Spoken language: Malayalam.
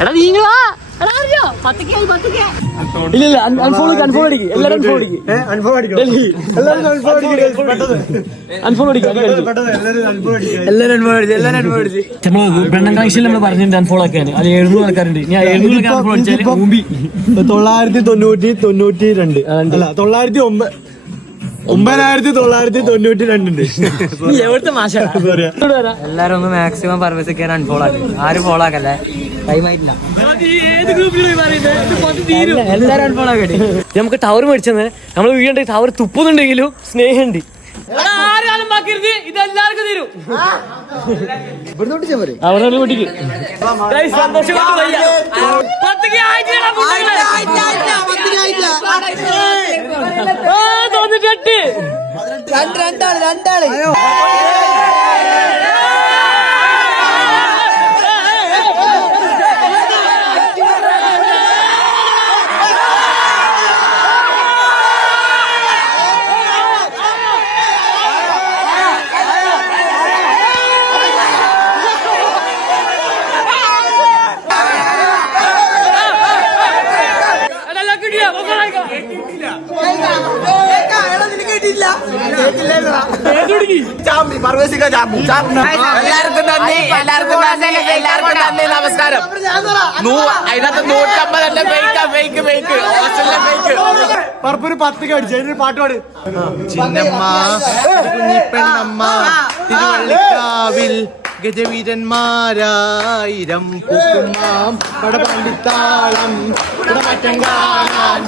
എടാ നീങ്ങളാ ഇല്ല അൺഫോളോ അടിക്കും എല്ലാരും ബ്രണ്ടൻ കണക്ഷനിൽ നമ്മൾ പറഞ്ഞിട്ടുണ്ട് അൺഫോളോ ആക്കാൻ. അത് 700 ആൾക്കാരുണ്ട്. ഞാൻ 700 അൺഫോളോ അടിച്ചാൽ 992 അല്ല 9992 എവിടുത്തെ മാഷ. എല്ലാരും ഒന്ന് മാക്സിമം പർവ്വസിക്കാൻ അൺഫോളോ ആക്കി. ആരും ഫോളോ ആക്കല്ലേ, ടൈമായിട്ടില്ല. എല്ലാരും അൺഫോളോ ആക്കട്ടെ. നമുക്ക് ടവർ മേടിച്ചത് നമ്മൾ വീണ്ടും ടവർ തുപ്പുന്നുണ്ടെങ്കിലും സ്നേഹമുണ്ട്. ഇതെല്ലാവർക്കും തരും. അവിടെ കുട്ടിക്ക് സന്തോഷം തോന്നിട്ട് രണ്ടാള് നമസ്കാരം. അതിനകത്ത് 150 പറപ്പൊരു 10 അടിച്ചു. അതിനൊരു പാട്ട് പാട്. ചിന്നമ്മ കുഞ്ഞിപ്പെണ്ണമ്മ തിരുവള്ളിക്കാവിൽ ഗജവീരന്മാരായിരം പൂക്കുമാം പടപണ്ടിത്താളം പടമറ്റം കാണാൻ